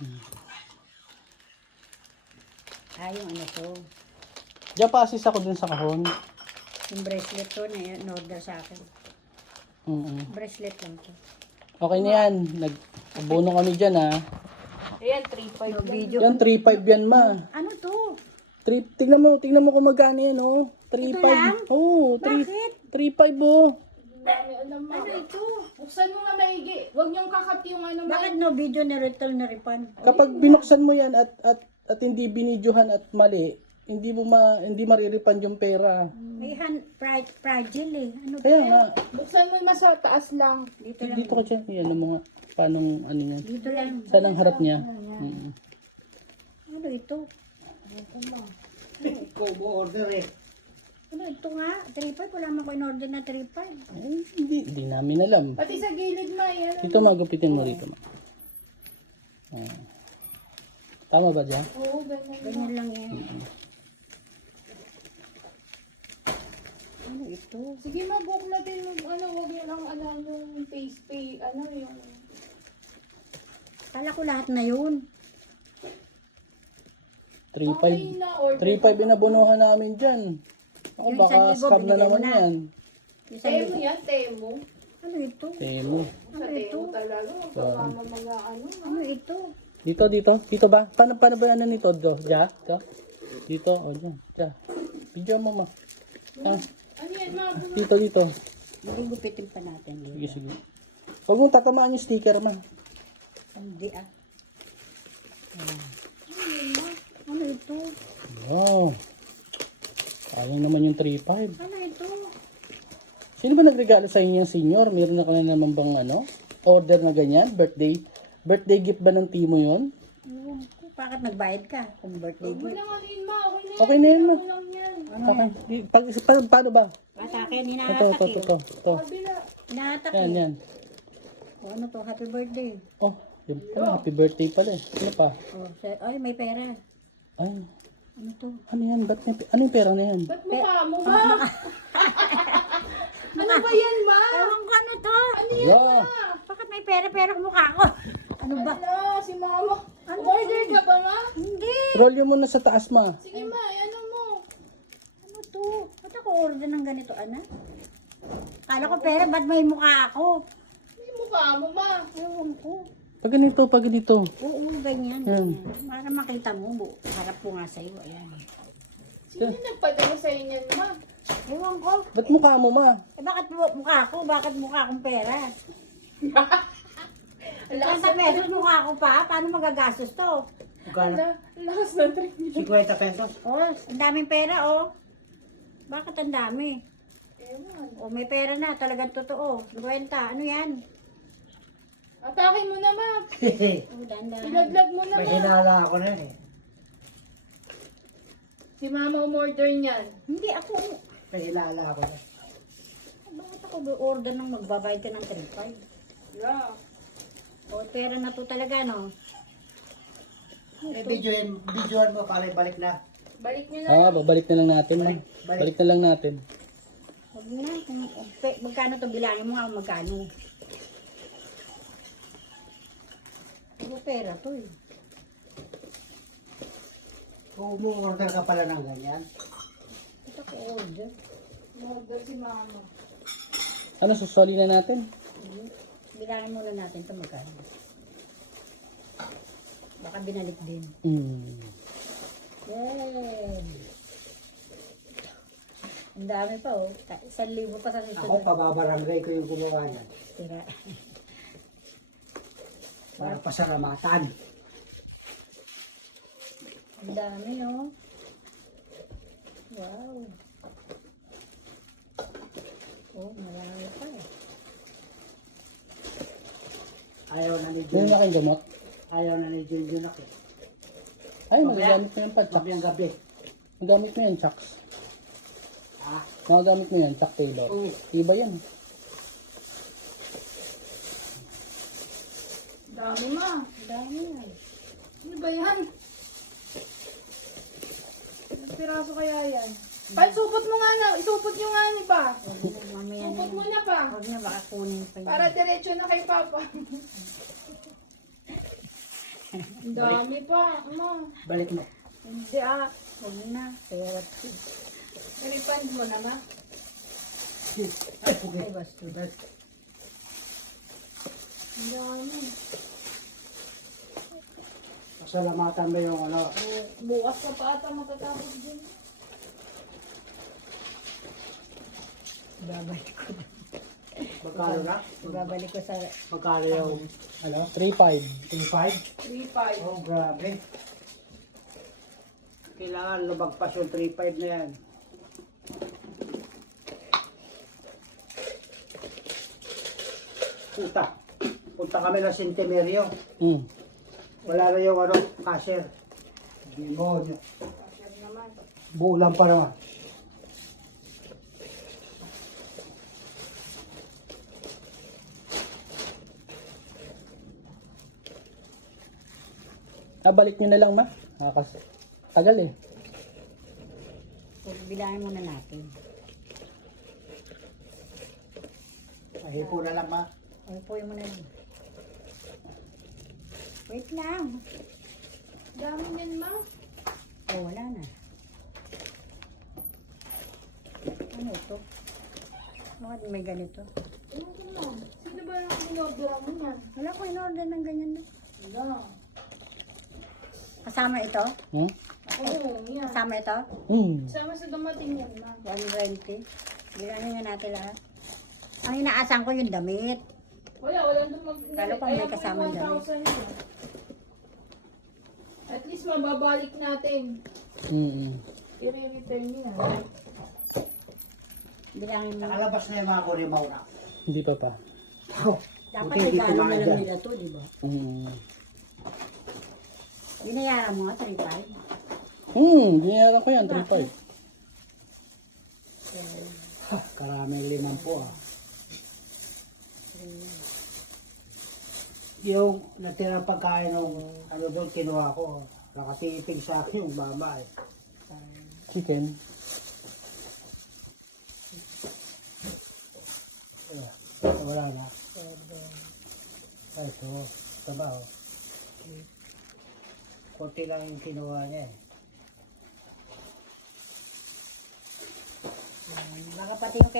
Yung ano to. Diyan pa assist ako dun sa kahon. Yung bracelet to na in-order sa akin. Bracelet lang to. Okay na yan. Nag-abono kami dyan ha. Ayan, 3.5 No lang. video. Yan, 3.5 yan ma. Ano to? Tingnan mo kung magkano yan oh. 3.5. lang? Oo, Bakit? 3.5 oh. Dami alam mo. Ano ito? Buksan mo nga maigi. Huwag niyong kakat yung ano mo. Bakit no video ni Retail na Ripan? Kapag binuksan mo yan at hindi binidyohan at mali, hindi mariripand yung pera. May fragile eh. Ano to? Kaya nga, Buksan mo mas sa taas lang. Dito lang. dito ko dyan. Yan mo nga. Paano ano yan. Dito lang. Saan ang harap niya? Ano ito? Ikaw mo order eh. Ano ito nga? 3.5? Wala man ko in-order na 3.5. Hindi namin alam. Pati sa gilid ma, yan. Dito magupitin mo rito. Tama ba dyan? Oo, ganyan. Ganyan lang yan. Ano ito? Sige, mag-buklatin mo. Ano, huwag yan ang ano, yung face pay, ano, yung... Kala ko lahat na yun. 3.5. na, order. 3.5 inabunuhan namin dyan. Ako, Yung baka 1,000 scam na binigay mo naman na. yan. Temo yan, temo. Ano ito? Temo. Sa Ano ito? temo talaga. Magkakama mga ano. Ano ito? Dito ba? Paano ba ano nito? Dito, o dyan. Dyan. Video mo ma. Ah, Ano yan, ma? dito. Gupitin pa natin. Sige, sige. Huwag mong tatamaan yung sticker ma. Hindi ah. Ano ito? Wow. Sayang naman yung 3.5. Ano ito? Sino ba nagregalo sa inyo senior? Meron na ka na naman bang ano? Order na ganyan? Birthday gift ba ng timo yon? Ewan ko, bakit nagbayad ka? Kung birthday Huwag mo gift. lang ano yun, ma. Okay na yun ma. Ano lang yan. Okay. Paano ba? Sa akin, Ito. hinahatak eh. Kabila. Hinahatak Yan, eh. yan. O, ano to? Happy birthday. Oh, yun pala. Happy birthday pala eh. Ano pa? Ay, may pera. Ay, Ano to? ano yan? Ano yung pera na yan? Ba't mukha mo, ma? Ano ba yan, ma? Ewan ko ano to? Ano yan, Yeah. ma? Bakit may pera kumukha ko? Ano ba? Ano, si mama. Order ka ba, ma? Hindi. Roll yun muna sa taas ma. Sige, ma. Ano mo? Ano to? Ba't ako order ng ganito, anak? Kala ko pera, ba't may mukha ako? May mukha mo, ma. Ewan ko. Pag ganito. Oo, ganyan. Yan. ganyan. Para makita mo, harap ko nga sa'yo. Ayan. Sino nagpadala sa inyo, ma? Ewan ko. Ba't mukha mo ma? Bakit mukha ko? Bakit mukha akong pera? Lakas 50 pesos mukha ko pa? Paano magagastos to? Magkano? lakas na trip niya. 50 pesos. Oh, ang daming pera, oh. Bakit ang dami? Ewan. Oh, may pera na. Talagang totoo. 50. Ano yan? Atake mo na, ma. Oh, dandan. Ilaglag mo na, May ma. hinala ako na eh. Si mama umorder niyan. Hindi ako. May hinala ako na. Bakit ako order ng magbabayad ka ng 3.5? Yeah. Oh, pera na to talaga, no? Videoan mo para ibalik na. Balik niyo na. Babalik na lang natin ma. Balik na lang natin. Huwag na. Magkano to? Bilangin mo nga kung magkano. Ano pera to eh. Kung mo-order ka pala ng ganyan. Ito ko order. Umorder si mama. Ano, susoli na natin? Bilangin muna natin ito magkano. Baka binalik din. Yay! Ang dami pa oh. 1,000 pa sa Ako, susunod. pababarangay ko yung gumawa niyan. Tira. Para pasalamatan. Ang dami oh. Wow. Oh, marami pa eh. Ayaw na ni Meron Jun. na kayong gamot? Ayaw na ni Jun ako. Ay, magagamit mo yan pa, Chucks. Mamayang gabi. Magagamit mo yan, Chucks. Ah, Magagamit mo yan, Chuck Taylor. oo. Iba yan. Dami, ma. Ang dami yan. Ano ba yan? Ilang piraso kaya yan? Pansupot mo nga na. Isupot nyo nga ni pa. Mamaya na. Supot mo na pa. Huwag na baka kunin pa yun. Para diretso na kay papa. Ang dami pa, ma. Balik mo. Hindi ah. Huwag na. Kaya I-refund mo na ma. Ay, okay. ay basta. Ang dami. Pasalamatan mo yung ano. Bukas ka pa ata matatapos din. Babalik ko. Magkano na? Babalik ko sa... Magkano yung ano? 3.5. 3.5? 3-5. Oh, grabe. Kailangan lumagpas yung 3.5 na yan. Punta kami ng Centenario. Hmm. Wala na yung ano, cashier. Hindi mo. Buulan pa naman. Balik nyo na lang, ma. Kasi tagal eh. Bilangin muna natin. Mahipo na lang ma. Upuin mo na yun. Wait lang. Dami yan ma. Oh, wala na. Ano ito? Bakit may ganito? Ano ko na? Sino ba yung in-order mo yan? Wala ko in-order ng ganyan na. Wala. Kasama ito? Hmm? Oo, yan. Kasama ito? Hmm. Sama sa dumating yan ma. 120. Bilangin nga natin lahat. Ang inaasahan ko yung damit. Wala dumating. Kala ko may kasamang damit. 1,000 yan. At least mababalik natin. Hmm. I-return niya. Bilangin mo. Nakalabas na yung mga kurimaw na. Hindi pa pa. Dapat Buti hindi regalo na kumain lang dyan. nila to, di ba? Hmm. Binayaran mo nga, 3.5. Binayaran ko yan, 3.5. Karaming 50 ah. Yung natirang pagkain ng ano doon, kinuha ko. Nakatiipig sa akin yung mama eh. Chicken. Wala na. Ay, ito. Ito ba oh. Kunti lang yung kinuha niya eh. Baka pati yung kaya